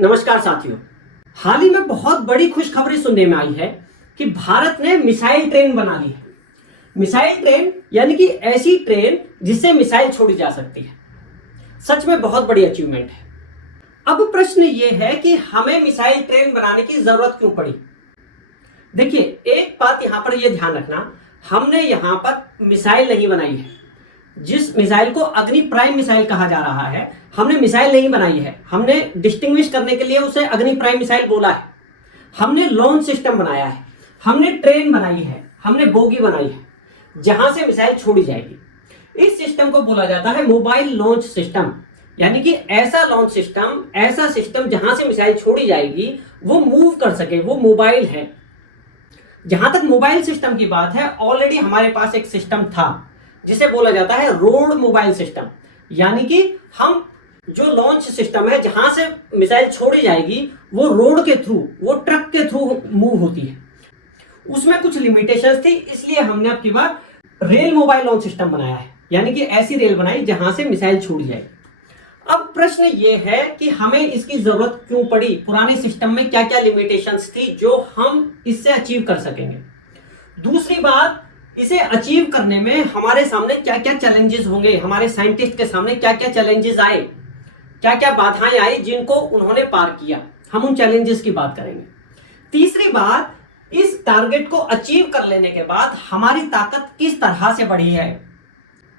नमस्कार साथियों। हाल ही में बहुत बड़ी खुशखबरी सुनने में आई है कि भारत ने मिसाइल ट्रेन बना ली है। मिसाइल ट्रेन यानी कि ऐसी ट्रेन जिससे मिसाइल छोड़ी जा सकती है। सच में बहुत बड़ी अचीवमेंट है। अब प्रश्न ये है कि हमें मिसाइल ट्रेन बनाने की जरूरत क्यों पड़ी। देखिए, एक बात यहां पर यह ध्यान रखना, हमने यहां पर मिसाइल नहीं बनाई है। जिस मिसाइल को अग्नि प्राइम मिसाइल कहा जा रहा है, हमने मिसाइल नहीं बनाई है। हमने डिस्टिंग्विश करने के लिए उसे अग्नि प्राइम मिसाइल बोला है। हमने लॉन्च सिस्टम बनाया है, हमने ट्रेन बनाई है, हमने बोगी बनाई है जहां से मिसाइल छोड़ी जाएगी। इस सिस्टम को बोला जाता है मोबाइल लॉन्च सिस्टम, यानी कि ऐसा लॉन्च सिस्टम, ऐसा सिस्टम जहां से मिसाइल छोड़ी जाएगी वो मूव कर सके, वो मोबाइल है। जहां तक मोबाइल सिस्टम की बात है, ऑलरेडी हमारे पास एक सिस्टम था जिसे बोला जाता है रोड मोबाइल सिस्टम, यानी कि हम जो लॉन्च सिस्टम है जहां से मिसाइल छोड़ी जाएगी वो रोड के थ्रू, वो ट्रक के थ्रू मूव होती है। उसमें कुछ लिमिटेशंस थी, इसलिए हमने अब की बार रेल मोबाइल लॉन्च सिस्टम बनाया है, यानी कि ऐसी रेल बनाई जहां से मिसाइल छोड़ी जाएगी। अब प्रश्न ये है कि हमें इसकी जरूरत क्यों पड़ी, पुराने सिस्टम में क्या क्या लिमिटेशंस थी जो हम इससे अचीव कर सकेंगे। दूसरी बात, इसे अचीव करने में हमारे सामने क्या क्या चैलेंजेस होंगे, हमारे साइंटिस्ट के सामने क्या क्या चैलेंजेस आए, क्या क्या बाधाएं आई जिनको उन्होंने पार किया, हम उन चैलेंजेस की बात करेंगे। तीसरी बात, इस टारगेट को अचीव कर लेने के बाद हमारी ताकत किस तरह से बढ़ी है।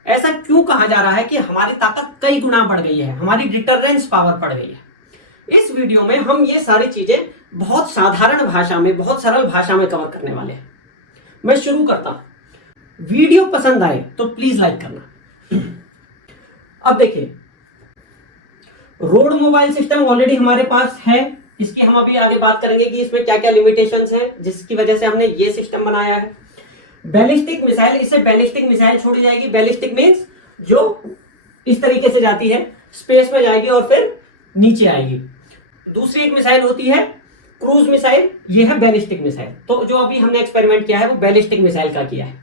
ऐसा क्यों कहा जा रहा है कि हमारी ताकत कई गुना बढ़ गई है, हमारी डिटरेंस पावर बढ़ गई है। इस वीडियो में हम ये सारी चीजें बहुत साधारण भाषा में, बहुत सरल भाषा में कवर करने वाले हैं। मैं शुरू करता हूं। वीडियो पसंद आए तो प्लीज लाइक करना। अब देखिए, रोड मोबाइल सिस्टम ऑलरेडी हमारे पास है, इसकी हम अभी आगे बात करेंगे कि इसमें क्या क्या लिमिटेशंस हैं जिसकी वजह से हमने ये सिस्टम बनाया है। बैलिस्टिक मिसाइल, इससे बैलिस्टिक मिसाइल छोड़ी जाएगी। बैलिस्टिक मींस जो इस तरीके से जाती है, स्पेस में जाएगी और फिर नीचे आएगी। दूसरी एक मिसाइल होती है क्रूज मिसाइल, ये है बैलिस्टिक मिसाइल। तो जो अभी हमने एक्सपेरिमेंट किया है वो बैलिस्टिक मिसाइल का किया है।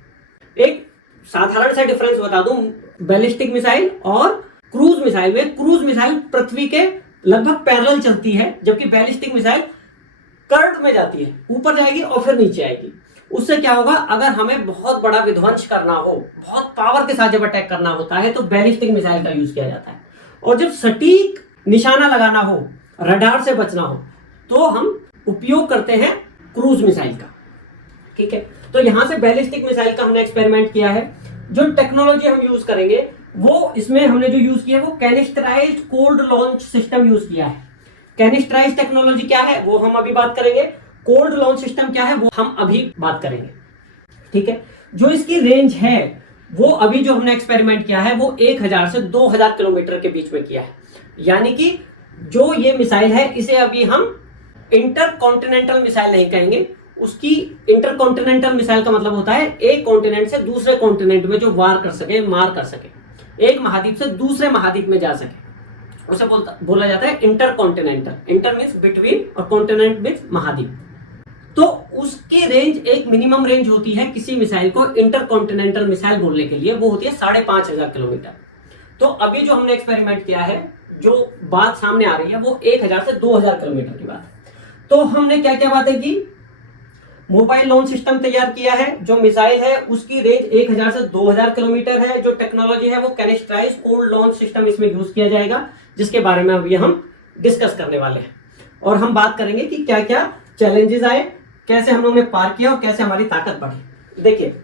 एक साधारण सा डिफरेंस बता दूं बैलिस्टिक मिसाइल और क्रूज मिसाइल में। क्रूज मिसाइल पृथ्वी के लगभग पैरेलल चलती है, जबकि बैलिस्टिक मिसाइल कर्व में जाती है, ऊपर जाएगी और फिर नीचे आएगी। उससे क्या होगा, अगर हमें बहुत बड़ा विध्वंस करना हो, बहुत पावर के साथ जब अटैक करना होता है तो बैलिस्टिक मिसाइल का यूज किया जाता है। और जब सटीक निशाना लगाना हो, रडार से बचना हो, तो हम उपयोग करते हैं क्रूज मिसाइल का। ठीक है, तो यहां से बैलिस्टिक मिसाइल का हमने एक्सपेरिमेंट किया है। जो टेक्नोलॉजी हम यूज करेंगे वो, इसमें हमने जो यूज किया है वो canisterized cold launch system use किया है। कैनिस्टराइज्ड टेक्नोलॉजी क्या है वो हम अभी बात करेंगे, कोल्ड लॉन्च सिस्टम क्या है वो हम अभी बात करेंगे। ठीक है, जो इसकी रेंज है वो अभी जो हमने एक्सपेरिमेंट किया है वो 1000 से 2000 किलोमीटर के बीच में किया है। यानी कि जो ये मिसाइल है इसे अभी हम इंटरकॉन्टिनेंटल मिसाइल नहीं कहेंगे। उसकी इंटरकॉन्टिनेंटल मिसाइल का मतलब होता है एक कॉन्टिनेंट से दूसरे कॉन्टिनेंट में जो वार कर सके, मार कर सके, एक महाद्वीप से दूसरे महाद्वीप में जा सके, उसे बोला जाता है इंटरकॉन्टिनेंटल। इंटर मींस बिटवीन और कॉन्टिनेंट मींस महाद्वीप। तो उसकी रेंज, एक मिनिमम रेंज होती है किसी मिसाइल को इंटरकॉन्टिनेंटल मिसाइल बोलने के लिए, वो होती है 5500 किलोमीटर। तो अभी जो हमने एक्सपेरिमेंट किया है, जो बात सामने आ रही है वो 1000 से 2000 किलोमीटर की बात है। तो हमने क्या क्या बातें की, मोबाइल लॉन्च सिस्टम तैयार किया है। जो मिसाइल है उसकी रेंज 1000 से 2000 किलोमीटर है। जो टेक्नोलॉजी है वो कैनिस्टराइज्ड कोल्ड लॉन्च सिस्टम इसमें यूज किया जाएगा, जिसके बारे में अभी हम डिस्कस करने वाले हैं। और हम बात करेंगे कि क्या क्या चैलेंजेस आए, कैसे हम लोगों ने पार किया और कैसे हमारी ताकत बढ़ी। देखिए,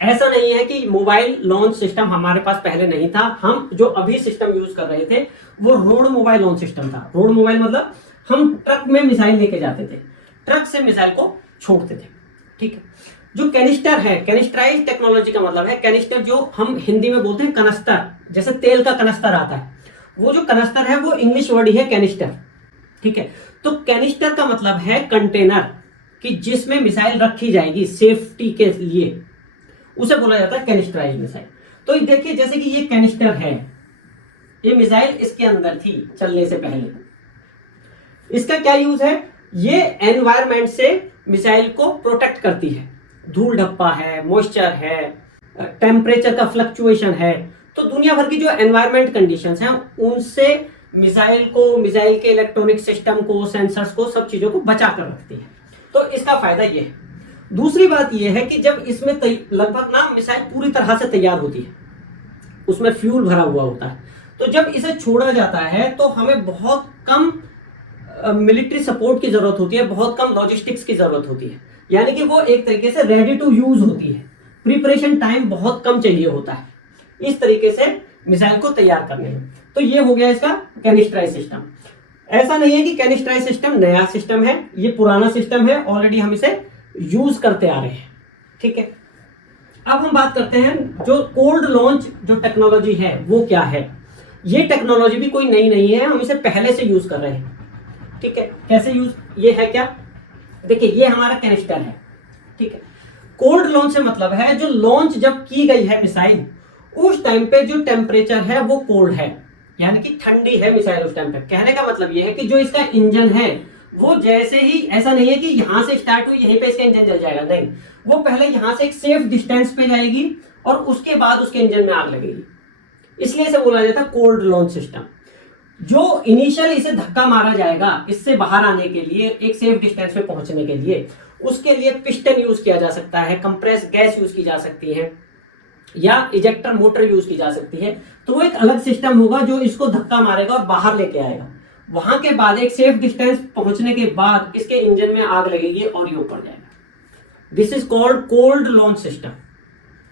ऐसा नहीं है कि मोबाइल लॉन्च सिस्टम हमारे पास पहले नहीं था। हम जो अभी सिस्टम यूज कर रहे थे वो रोड मोबाइल लॉन्च सिस्टम था। रोड मोबाइल मतलब हम ट्रक में मिसाइल लेके जाते थे, ट्रक से मिसाइल को छोड़ते थे। ठीक है, जो कैनिस्टर है, कैनिस्टराइज्ड टेक्नोलॉजी का मतलब है कैनिस्टर, जो हम हिंदी में बोलते हैं कनस्तर, जैसे तेल का कनस्तर आता है, वो जो कनस्तर है वो इंग्लिश वर्ड ही है कैनिस्टर। ठीक है, तो कैनिस्टर का मतलब है कंटेनर, कि जिसमें मिसाइल रखी जाएगी सेफ्टी के लिए, उसे बोला जाता है कैनिस्टराइज्ड मिसाइल। तो देखिए, जैसे कि ये कैनिस्टर है, ये मिसाइल इसके अंदर थी चलने से पहले। इसका क्या यूज है, ये एनवायरमेंट से मिसाइल को प्रोटेक्ट करती है। धूल धप्पा है, मॉइस्चर है, टेम्परेचर का फ्लक्चुएशन है, तो दुनिया भर की जो एनवायरमेंट कंडीशंस हैं उनसे मिसाइल को, मिसाइल के इलेक्ट्रॉनिक सिस्टम को, सेंसर्स को, सब चीजों को बचा कर रखती है। तो इसका फायदा ये है। दूसरी बात ये है कि जब इसमें लगभग ना मिसाइल पूरी तरह से तैयार होती है, उसमें फ्यूल भरा हुआ होता है, तो जब इसे छोड़ा जाता है तो हमें बहुत कम मिलिट्री सपोर्ट की जरूरत होती है, बहुत कम लॉजिस्टिक्स की जरूरत होती है, यानी कि वो एक तरीके से रेडी टू यूज होती है, प्रिपरेशन टाइम बहुत कम चाहिए होता है इस तरीके से मिसाइल को तैयार करने में। तो ये हो गया इसका कैनिस्ट्राइज सिस्टम। ऐसा नहीं है कि कैनिस्ट्राइज सिस्टम नया सिस्टम है, ये पुराना सिस्टम है, ऑलरेडी हम इसे यूज करते आ रहे हैं। ठीक है, अब हम बात करते हैं जो कोल्ड लॉन्च जो टेक्नोलॉजी है वो क्या है। ये टेक्नोलॉजी भी कोई नई नहीं है, हम इसे पहले से यूज कर रहे हैं। ठीक है, कैसे यूज, ये है क्या, देखिए ये हमारा कैनिस्टर है। ठीक है, कोल्ड लॉन्च से मतलब है जो लॉन्च जब की गई है मिसाइल, उस टाइम पे जो टेम्परेचर है वो कोल्ड है, यानी कि ठंडी है मिसाइल उस टाइम पे। कहने का मतलब ये है कि जो इसका इंजन है वो जैसे ही, ऐसा नहीं है कि यहां से स्टार्ट हुई यहीं पे इसका इंजन जल जाएगा, नहीं, वो पहले यहां से एक सेफ डिस्टेंस पे जाएगी और उसके बाद उसके इंजन में आग लगेगी। इसलिए इसे बोला जाता है कोल्ड लॉन्च सिस्टम। जो इनिशियल इसे धक्का मारा जाएगा इससे बाहर आने के लिए, एक सेफ डिस्टेंस पे पहुंचने के लिए, उसके लिए पिस्टन यूज किया जा सकता है, कंप्रेस गैस यूज की जा सकती है, या इजेक्टर मोटर यूज की जा सकती है। तो वो एक अलग सिस्टम होगा जो इसको धक्का मारेगा और बाहर लेके आएगा। वहां के बाद एक सेफ डिस्टेंस पहुंचने के बाद इसके इंजन में आग लगेगी और ये ऊपर जाएगा। This is called cold launch system.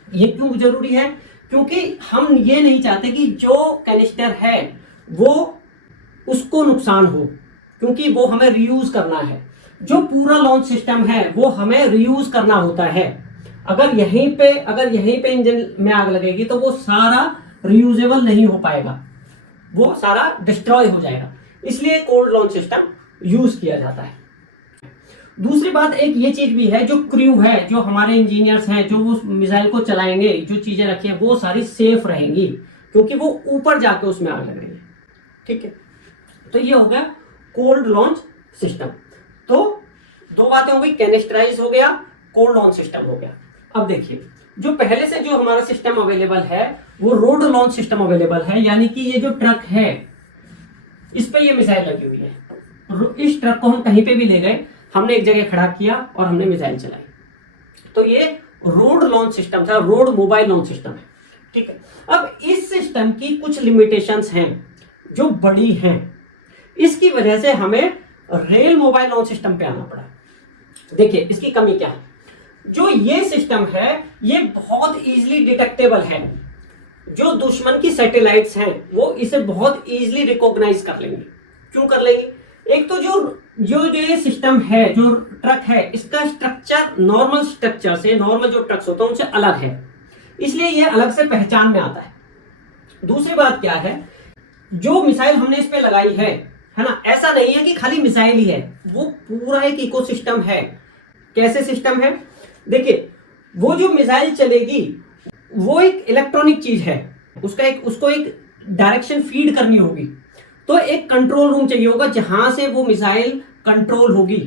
ये क्यों जरूरी है, क्योंकि हम ये नहीं चाहते कि जो कैनिस्टर है वो उसको नुकसान हो, क्योंकि वो हमें रीयूज करना है। जो पूरा लॉन्च सिस्टम है वो हमें रीयूज करना होता है। अगर यहीं पे इंजन में आग लगेगी तो वो सारा रीयूजेबल नहीं हो पाएगा, वो सारा डिस्ट्रॉय हो जाएगा। इसलिए कोल्ड लॉन्च सिस्टम यूज किया जाता है। दूसरी बात एक ये चीज भी है, जो क्रू है, जो हमारे इंजीनियर्स हैं, जो वो मिसाइल को चलाएंगे, जो चीजें रखी हैं वो सारी सेफ रहेंगी, क्योंकि वो ऊपर जाके उसमें आग लग रही है। ठीक है, तो ये हो गया कोल्ड लॉन्च सिस्टम। तो दो बातें हो गई, कैनिस्टराइज हो गया, कोल्ड लॉन्च सिस्टम हो गया। अब देखिए, जो पहले से जो हमारा सिस्टम अवेलेबल है वो रोड लॉन्च सिस्टम अवेलेबल है, यानी कि ये जो ट्रक है इस पे ये मिसाइल लगी हुई है। इस ट्रक को हम कहीं पे भी ले गए, हमने एक जगह खड़ा किया और हमने मिसाइल चलाई, तो ये रोड लॉन्च सिस्टम था, रोड मोबाइल लॉन्च सिस्टम है। ठीक है, अब इस सिस्टम की कुछ लिमिटेशंस हैं जो बड़ी हैं, इसकी वजह से हमें रेल मोबाइल लॉन्च सिस्टम पे आना पड़ा। देखिए इसकी कमी क्या है, जो ये सिस्टम है ये बहुत इजीली डिटेक्टेबल है। जो दुश्मन की सैटेलाइट्स हैं वो इसे बहुत इजीली रिकॉग्नाइज कर लेंगे। क्यों कर लेंगे, एक तो जो ये सिस्टम है, जो ट्रक है, इसका स्ट्रक्चर नॉर्मल स्ट्रक्चर से, नॉर्मल जो ट्रक्स होते हैं उनसे अलग है, इसलिए ये अलग से पहचान में आता है। दूसरी बात क्या है, जो मिसाइल हमने इस पे लगाई है ना, ऐसा नहीं है कि खाली मिसाइल ही है, वो पूरा एक इकोसिस्टम है। कैसे सिस्टम है, देखिए वो जो मिसाइल चलेगी वो एक इलेक्ट्रॉनिक चीज है, उसको एक डायरेक्शन फीड करनी होगी, तो एक कंट्रोल रूम चाहिए होगा जहां से वो मिसाइल कंट्रोल होगी,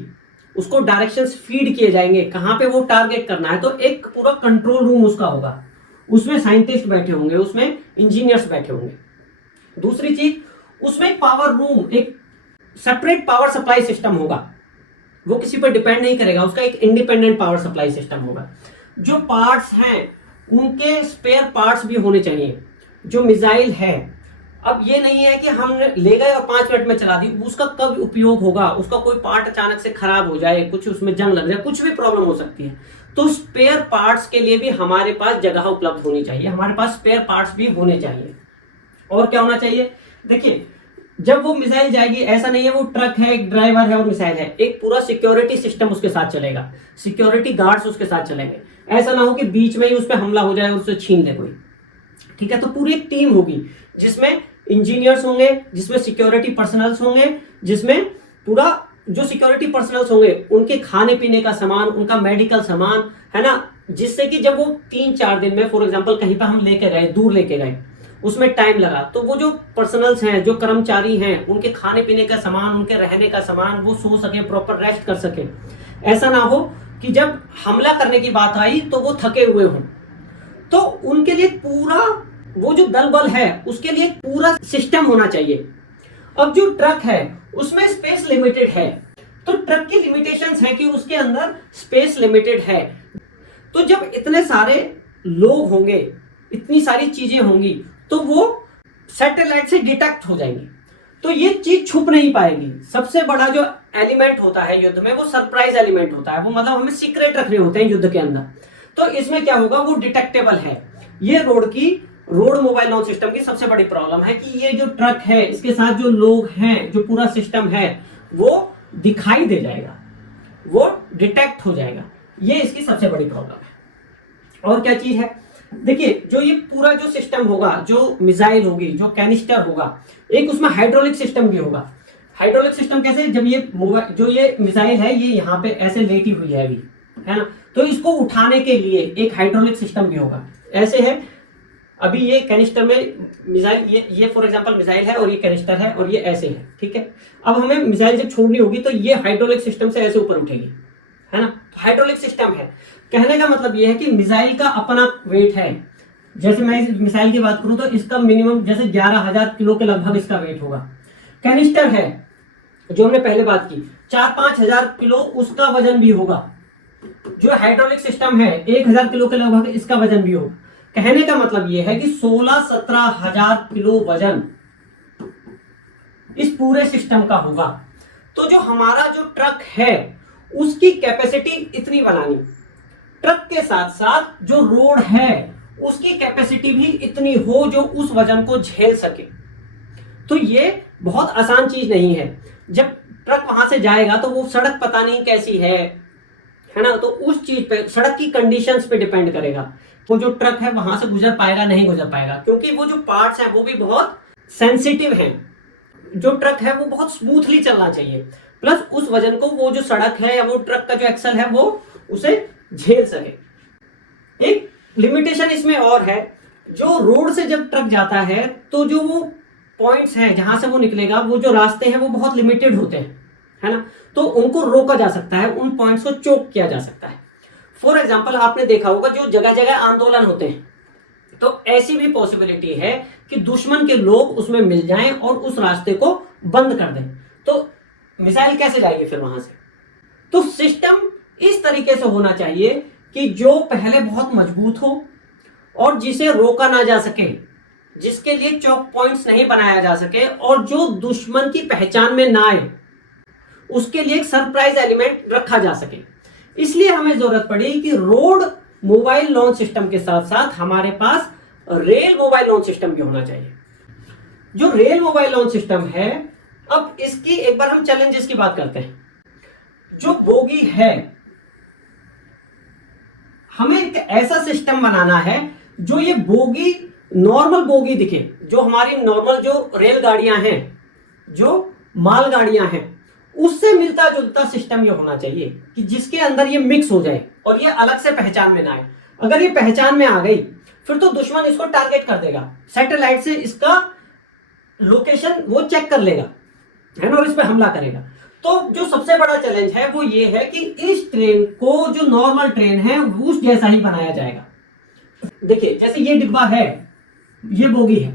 उसको डायरेक्शंस फीड किए जाएंगे कहां पे वो टारगेट करना है, तो एक पूरा कंट्रोल रूम उसका होगा, उसमें साइंटिस्ट बैठे होंगे, उसमें इंजीनियर्स बैठे होंगे। दूसरी चीज, उसमें एक पावर रूम, एक सेपरेट पावर सप्लाई सिस्टम होगा, वो किसी पर डिपेंड नहीं करेगा, उसका एक इंडिपेंडेंट पावर सप्लाई सिस्टम होगा। जो पार्ट्स हैं उनके स्पेयर पार्ट्स भी होने चाहिए। जो मिसाइल है, अब ये नहीं है कि हम ले गए और 5 मिनट में चला दी, उसका कब उपयोग होगा, उसका कोई पार्ट अचानक से खराब हो जाए, कुछ उसमें जंग लग जाए, कुछ भी प्रॉब्लम हो सकती है, तो स्पेयर पार्ट्स के लिए भी हमारे पास जगह उपलब्ध होनी चाहिए, हमारे पास स्पेयर पार्ट्स भी होने चाहिए। और क्या होना चाहिए, देखिए जब वो मिसाइल जाएगी, ऐसा नहीं है वो ट्रक है, एक ड्राइवर है और मिसाइल है, एक पूरा सिक्योरिटी सिस्टम उसके साथ चलेगा, सिक्योरिटी गार्ड्स उसके साथ चलेंगे। ऐसा ना हो कि बीच में ही उस पर हमला हो जाए और उसे छीन ले कोई। ठीक है, तो पूरी एक टीम होगी जिसमें इंजीनियर्स होंगे, जिसमें सिक्योरिटी पर्सनल्स होंगे, जिसमें पूरा जो सिक्योरिटी पर्सनल्स होंगे उनके खाने पीने का सामान, उनका मेडिकल सामान है ना, जिससे कि जब वो 3-4 दिन में फॉर एग्जांपल कहीं पर हम लेके गए, दूर लेके गए, उसमें टाइम लगा, तो वो जो पर्सनल्स हैं, जो कर्मचारी हैं, उनके खाने पीने का सामान, उनके रहने का सामान, वो सो सके, प्रॉपर रेस्ट कर सके। ऐसा ना हो कि जब हमला करने की बात आई तो वो थके हुए हों। तो उनके लिए पूरा वो जो दल बल है उसके लिए पूरा सिस्टम होना चाहिए। अब जो ट्रक है उसमें स्पेस लिमिटेड है, तो ट्रक की लिमिटेशंस है कि उसके अंदर स्पेस लिमिटेड है। तो जब इतने सारे लोग होंगे, इतनी सारी चीजें होंगी, तो वो सैटेलाइट से डिटेक्ट हो जाएंगी, तो ये चीज छुप नहीं पाएगी। सबसे बड़ा जो एलिमेंट होता है युद्ध में वो सरप्राइज एलिमेंट होता है, वो मतलब हमें सीक्रेट रखने होते हैं युद्ध के अंदर। तो इसमें क्या होगा, वो डिटेक्टेबल है। ये रोड मोबाइल लॉन्च सिस्टम की सबसे बड़ी प्रॉब्लम है कि ये जो ट्रक है, इसके साथ जो लोग हैं, जो पूरा सिस्टम है, वो दिखाई दे जाएगा, वो डिटेक्ट हो जाएगा। ये इसकी सबसे बड़ी प्रॉब्लम है। और क्या चीज है, देखिए जो ये पूरा जो सिस्टम होगा, जो मिसाइल होगी, जो कैनिस्टर होगा, एक उसमें हाइड्रोलिक सिस्टम भी होगा। हाइड्रोलिक सिस्टम कैसे, जब ये मिसाइल है, ये यहाँ पे ऐसे लेटी हुई है अभी, है ना, तो इसको उठाने के लिए एक हाइड्रोलिक सिस्टम भी होगा। ऐसे है, अभी ये कैनिस्टर में मिसाइल, ये फॉर एग्जांपल मिसाइल है और ये कैनिस्टर है और ये ऐसे है, ठीक है। अब हमें मिसाइल जब छोड़नी होगी तो ये हाइड्रोलिक सिस्टम से ऐसे ऊपर उठेगी, है ना, तो हाइड्रोलिक सिस्टम है। कहने का मतलब ये है कि मिसाइल का अपना वेट है। जैसे मैं इस मिसाइल की बात करूं तो इसका मिनिमम जैसे 11,000 किलो के लगभग इसका वेट होगा। कैनिस्टर है जो हमने पहले बात की, 4-5 हजार किलो उसका वजन भी होगा। जो हाइड्रोलिक सिस्टम है 1,000 किलो के लगभग इसका वजन भी होगा। कहने का मतलब यह है कि 16-17 हजार किलो वजन इस पूरे सिस्टम का होगा। तो जो हमारा जो ट्रक है उसकी कैपेसिटी इतनी बनानी, ट्रक के साथ साथ जो रोड है उसकी कैपेसिटी भी इतनी हो जो उस वजन को झेल सके। तो ये बहुत आसान चीज नहीं है। जब ट्रक वहां से जाएगा तो वो सड़क पता नहीं कैसी है ना, तो उस चीज पे, सड़क की कंडीशंस पे डिपेंड करेगा वो जो ट्रक है वहां से गुजर पाएगा नहीं गुजर पाएगा, क्योंकि वो जो पार्ट्स हैं वो भी बहुत सेंसिटिव हैं। जो ट्रक है वो बहुत स्मूथली चलना चाहिए, प्लस उस वजन को वो जो सड़क है या वो ट्रक का जो एक्सल है वो उसे झेल सके। एक लिमिटेशन इसमें और है, जो रोड से जब ट्रक जाता है तो जो वो पॉइंट्स हैं जहां से वो निकलेगा, वो जो रास्ते हैं वो बहुत लिमिटेड होते हैं, है ना, तो उनको रोका जा सकता है, उन पॉइंट्स को चोक किया जा सकता है। फॉर एग्जाम्पल आपने देखा होगा जो जगह जगह आंदोलन होते हैं, तो ऐसी भी पॉसिबिलिटी है कि दुश्मन के लोग उसमें मिल जाएं और उस रास्ते को बंद कर दें, तो मिसाइल कैसे जाएगी फिर वहां से। तो सिस्टम इस तरीके से होना चाहिए कि जो पहले बहुत मजबूत हो और जिसे रोका ना जा सके, जिसके लिए चौक पॉइंट्स नहीं बनाया जा सके, और जो दुश्मन की पहचान में ना आए, उसके लिए एक सरप्राइज एलिमेंट रखा जा सके। इसलिए हमें जरूरत पड़ी कि रोड मोबाइल लॉन्च सिस्टम के साथ साथ हमारे पास रेल मोबाइल लॉन्च सिस्टम भी होना चाहिए। जो रेल मोबाइल लॉन्च सिस्टम है, अब इसकी एक बार हम चैलेंजेस की बात करते हैं। जो बोगी है, हमें एक ऐसा सिस्टम बनाना है जो ये बोगी नॉर्मल बोगी दिखे, जो हमारी नॉर्मल जो रेलगाड़ियां हैं, जो मालगाड़ियां हैं, उससे मिलता जुलता सिस्टम ये होना चाहिए कि जिसके अंदर ये मिक्स हो जाए और ये अलग से पहचान में ना आए। अगर ये पहचान में आ गई फिर तो दुश्मन इसको टारगेट कर देगा, सैटेलाइट से इसका लोकेशन वो चेक कर लेगा, है ना, और इस पे हमला करेगा। तो जो सबसे बड़ा चैलेंज है वो ये है कि इस ट्रेन को, जो नॉर्मल ट्रेन है, उस जैसा ही बनाया जाएगा। देखिए जैसे ये डिब्बा है, ये बोगी है,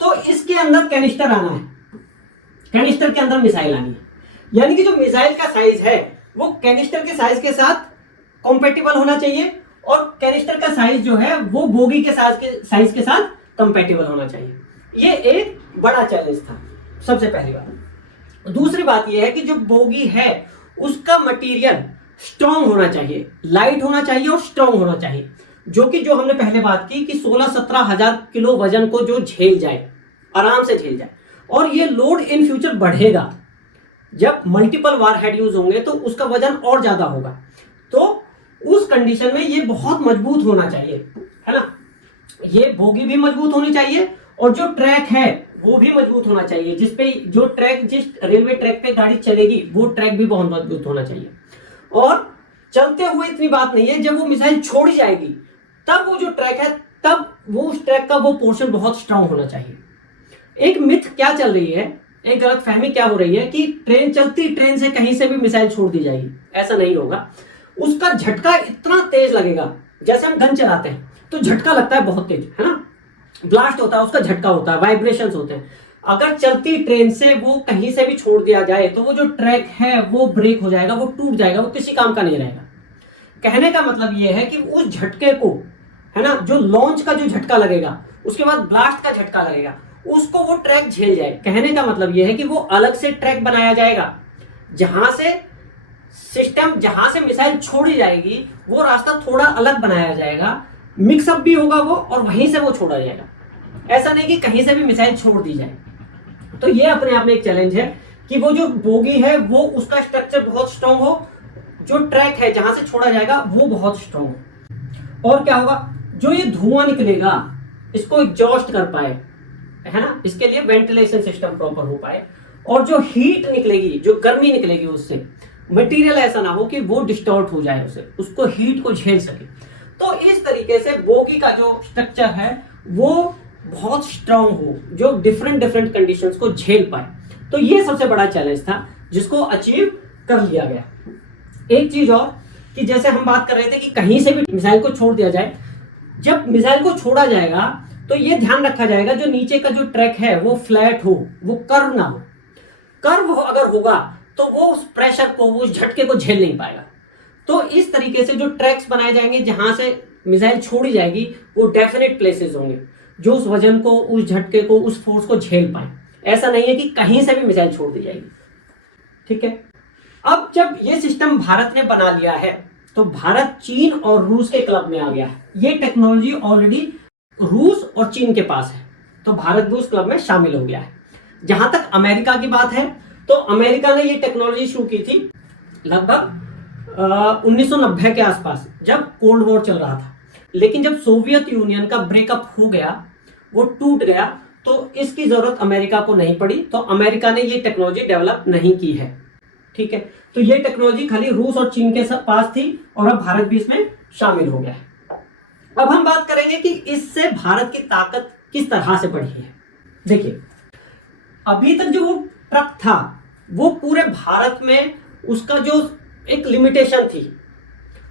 तो इसके अंदर कैनिस्टर आना है, कैनिस्टर के अंदर मिसाइल आनी है, यानी कि जो मिसाइल का साइज है वो कैनिस्टर के साइज के साथ कंपैटिबल होना चाहिए, और कैनिस्टर का साइज जो है वो बोगी के साइज के साथ कंपैटिबल होना चाहिए। ये एक बड़ा चैलेंज था, सबसे पहली बात। दूसरी बात यह है कि जो बोगी है उसका मटेरियल स्ट्रांग होना चाहिए, लाइट होना चाहिए और स्ट्रांग होना चाहिए, जो हमने पहले बात की कि 16-17 हजार किलो वजन को जो झेल जाए, आराम से झेल जाए। और ये लोड इन फ्यूचर बढ़ेगा, जब मल्टीपल वारहेड यूज होंगे तो उसका वजन और ज्यादा होगा। तो उस कंडीशन में ये बहुत मजबूत होना चाहिए, है ना, ये बोगी भी मजबूत होनी चाहिए और जो ट्रैक है वो भी मजबूत होना चाहिए, जिस रेलवे ट्रैक पे गाड़ी चलेगी वो ट्रैक भी बहुत मजबूत होना चाहिए। और चलते हुए इतनी बात नहीं है, जब वो मिसाइल छोड़ी जाएगी तब वो जो ट्रैक है, तब वो उस ट्रैक का वो पोर्शन बहुत स्ट्रांग होना चाहिए। एक मिथ क्या चल रही है, एक गलत फहमी क्या हो रही है कि ट्रेन चलती ट्रेन से कहीं से भी मिसाइल छोड़ दी जाएगी, ऐसा नहीं होगा। उसका झटका इतना तेज लगेगा, जैसे हम गन चलाते हैं तो झटका लगता है बहुत तेज, है ना, ब्लास्ट होता है, उसका झटका होता है, वाइब्रेशंस होते हैं। अगर चलती ट्रेन से वो कहीं से भी छोड़ दिया जाए तो वो जो ट्रैक है वो ब्रेक हो जाएगा, वो टूट जाएगा, वो किसी काम का नहीं रहेगा। कहने का मतलब ये है कि उस झटके को, है ना, जो लॉन्च का जो झटका लगेगा, उसके बाद ब्लास्ट का झटका लगेगा, उसको वो ट्रैक झेल जाए। कहने का मतलब ये है कि वो अलग से ट्रैक बनाया जाएगा, जहां से सिस्टम, जहां से मिसाइल छोड़ी जाएगी वो रास्ता थोड़ा अलग बनाया जाएगा, मिक्सअप भी होगा वो, और वहीं से वो छोड़ा जाएगा। ऐसा नहीं कि कहीं से भी मिसाइल छोड़ दी जाए। तो ये अपने आप में एक चैलेंज है कि वो जो बोगी है वो उसका स्ट्रक्चर बहुत स्ट्रांग हो, जो ट्रैक है जहां से छोड़ा जाएगा वो बहुत स्ट्रांग हो। और क्या होगा, जो ये धुआं निकलेगा इसको एग्जॉस्ट कर पाए, है ना, इसके लिए वेंटिलेशन सिस्टम प्रॉपर हो पाए, और जो हीट निकलेगी, जो गर्मी निकलेगी उससे, मटेरियल ऐसा ना हो कि वो डिस्टॉर्ट हो जाए, उसे, उसको हीट को झेल सके। तो इस तरीके से बोगी का जो स्ट्रक्चर है वो बहुत स्ट्रांग हो, जो डिफरेंट कंडीशंस को झेल पाए। तो ये सबसे बड़ा चैलेंज था जिसको अचीव कर लिया गया। एक चीज और, कि जैसे हम बात कर रहे थे कि कहीं से भी मिसाइल को छोड़ दिया जाए, जब मिसाइल को छोड़ा जाएगा तो ये ध्यान रखा जाएगा जो नीचे का जो ट्रैक है वो फ्लैट हो, वो कर्व ना हो। कर्व अगर होगा तो वो उस प्रेशर को, वो उस झटके को झेल नहीं पाएगा। तो इस तरीके से जो ट्रैक्स बनाए जाएंगे जहां से मिसाइल छोड़ी जाएगी वो डेफिनेट प्लेसेस होंगे जो उस वजन को, उस झटके को, उस फोर्स को झेल पाए। ऐसा नहीं है कि कहीं से भी मिसाइल छोड़ दी जाएगी। ठीक है, अब जब ये सिस्टम भारत ने बना लिया है तो भारत चीन और रूस के क्लब में आ गया है। ये टेक्नोलॉजी ऑलरेडी रूस और चीन के पास है, तो भारत भी उस क्लब में शामिल हो गया है। जहां तक अमेरिका की बात है तो अमेरिका ने ये टेक्नोलॉजी शुरू की थी लगभग 1990 के आसपास, जब कोल्ड वॉर चल रहा था। लेकिन जब सोवियत यूनियन का ब्रेकअप हो गया, वो टूट गया, तो इसकी जरूरत अमेरिका को नहीं पड़ी, तो अमेरिका ने ये टेक्नोलॉजी डेवलप नहीं की है। ठीक है, तो ये टेक्नोलॉजी खाली रूस और चीन के पास थी और अब भारत भी इसमें शामिल हो गया है। अब हम बात करेंगे कि इससे भारत की ताकत किस तरह से बढ़ी है। देखिए, अभी तक जो वो ट्रक था वो पूरे भारत में उसका जो एक लिमिटेशन थी।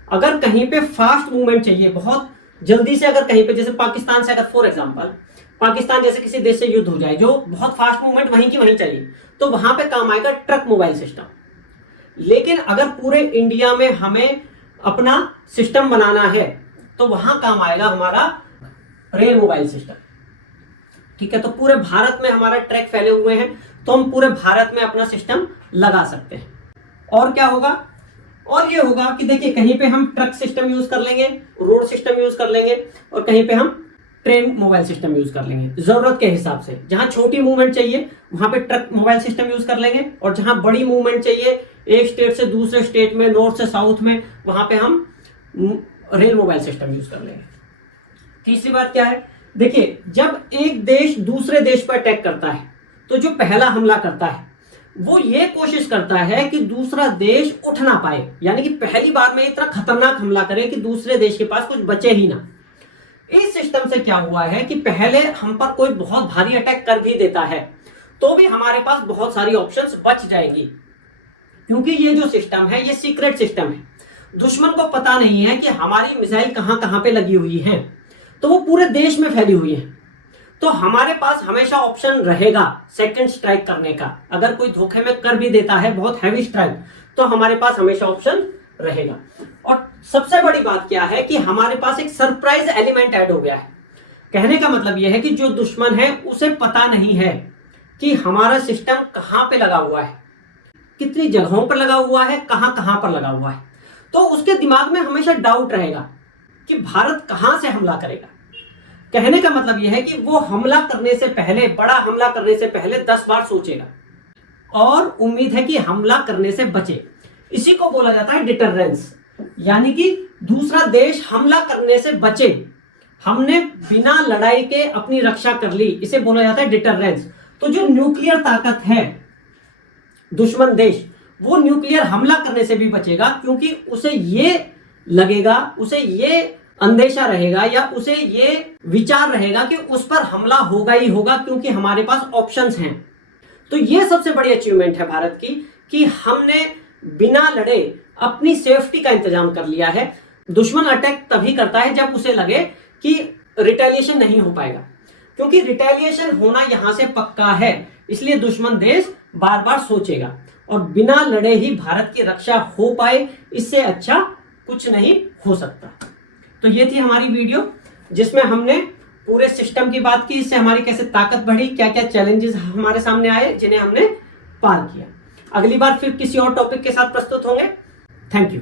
अगर कहीं पे फास्ट मूवमेंट चाहिए, बहुत जल्दी से, अगर कहीं पे जैसे पाकिस्तान से, अगर फॉर एग्जांपल पाकिस्तान जैसे किसी देश से युद्ध हो जाए जो बहुत फास्ट मूवमेंट वहीं की वहीं चाहिए, तो वहां पे काम आएगा ट्रक मोबाइल सिस्टम। लेकिन अगर पूरे इंडिया में हमें अपना सिस्टम बनाना है तो वहां काम आएगा हमारा रेल मोबाइल सिस्टम। ठीक है, तो पूरे भारत में हमारा ट्रैक फैले हुए हैं, तो हम पूरे भारत में अपना सिस्टम लगा सकते हैं। और क्या होगा, और ये होगा कि देखिए, कहीं पे हम ट्रक सिस्टम यूज कर लेंगे, रोड सिस्टम यूज कर लेंगे, और कहीं पे हम ट्रेन मोबाइल सिस्टम यूज कर लेंगे जरूरत के हिसाब से। जहां छोटी मूवमेंट चाहिए वहां पे ट्रक मोबाइल सिस्टम यूज कर लेंगे, और जहां बड़ी मूवमेंट चाहिए एक स्टेट से दूसरे स्टेट में, नॉर्थ से साउथ में, वहां पे हम रेल मोबाइल सिस्टम यूज कर लेंगे। तीसरी बात क्या है, देखिए, जब एक देश दूसरे देश पर अटैक करता है तो जो पहला हमला करता है वो ये कोशिश करता है कि दूसरा देश उठ ना पाए, यानी कि पहली बार में इतना खतरनाक हमला करे कि दूसरे देश के पास कुछ बचे ही ना। इस सिस्टम से क्या हुआ है कि पहले हम पर कोई बहुत भारी अटैक कर भी देता है तो भी हमारे पास बहुत सारी ऑप्शंस बच जाएगी, क्योंकि ये जो सिस्टम है ये सीक्रेट सिस्टम है। दुश्मन को पता नहीं है कि हमारी मिसाइल कहां कहां पे लगी हुई है, तो वो पूरे देश में फैली हुई है। तो हमारे पास हमेशा ऑप्शन रहेगा सेकंड स्ट्राइक करने का। अगर कोई धोखे में कर भी देता है बहुत हैवी स्ट्राइक, तो हमारे पास हमेशा ऑप्शन रहेगा। और सबसे बड़ी बात क्या है कि हमारे पास एक सरप्राइज एलिमेंट ऐड हो गया है। कहने का मतलब यह है कि जो दुश्मन है उसे पता नहीं है कि हमारा सिस्टम कहां पे लगा हुआ है, कितनी जगहों पर लगा हुआ है, कहां कहां पर लगा हुआ है। तो उसके दिमाग में हमेशा डाउट रहेगा कि भारत कहां से हमला करेगा। कहने का मतलब यह है कि वो हमला करने से पहले, बड़ा हमला करने से पहले 10 बार सोचेगा, और उम्मीद है कि हमला करने से बचे। इसी को बोला जाता है डिटरेंस, यानी कि दूसरा देश हमला करने से बचे, हमने बिना लड़ाई के अपनी रक्षा कर ली, इसे बोला जाता है डिटरेंस। तो जो न्यूक्लियर ताकत है दुश्मन देश, वो न्यूक्लियर हमला करने से भी बचेगा, क्योंकि उसे ये लगेगा, उसे ये अंदेशा रहेगा या उसे ये विचार रहेगा कि उस पर हमला होगा ही होगा, क्योंकि हमारे पास ऑप्शंस हैं। तो ये सबसे बड़ी अचीवमेंट है भारत की कि हमने बिना लड़े अपनी सेफ्टी का इंतजाम कर लिया है। दुश्मन अटैक तभी करता है जब उसे लगे कि रिटेलिएशन नहीं हो पाएगा। क्योंकि रिटेलिएशन होना यहां से पक्का है, इसलिए दुश्मन देश बार बार सोचेगा और बिना लड़े ही भारत की रक्षा हो पाए, इससे अच्छा कुछ नहीं हो सकता। तो ये थी हमारी वीडियो जिसमें हमने पूरे सिस्टम की बात की, इससे हमारी कैसे ताकत बढ़ी, क्या क्या चैलेंजेस हमारे सामने आए जिन्हें हमने पार किया। अगली बार फिर किसी और टॉपिक के साथ प्रस्तुत होंगे। Thank you.